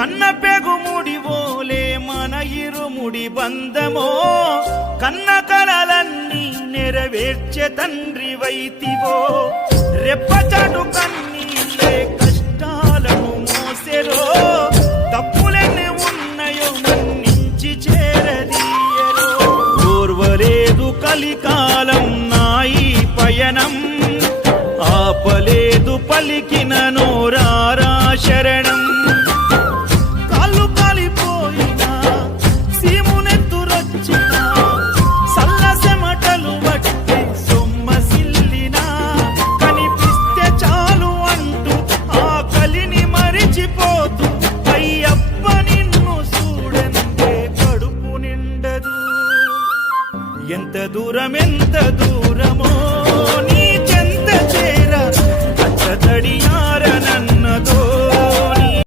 కన్న పెగుముడి ఓలే మన ఇరుముడి బంధమో కన్న కలలన్నీ నెరవేర్చే తండ్రి వైతివో రెప్పచాటు కన్నీళ్ళే కష్టాలను మోసెరో తప్పులెన్ని ఉన్నాయో మన్నించి చేరదీయరో ఓర్వలేదు కలికాలం నాయి పయనం ఆపలేదు పలికిన నోరారా శరణం కాళ్ళు కాలిపోయినా సీమునెత్తురొచ్చినా సల్ల సెమటలు వట్టి సొమ్మసిల్లినా కనిపిస్తే చాలు అంటూ ఆకలిని మరిచిపోతూ అయ్యప్ప నిన్ను చూడందే కడుపు నిండదు ఎంత దూరం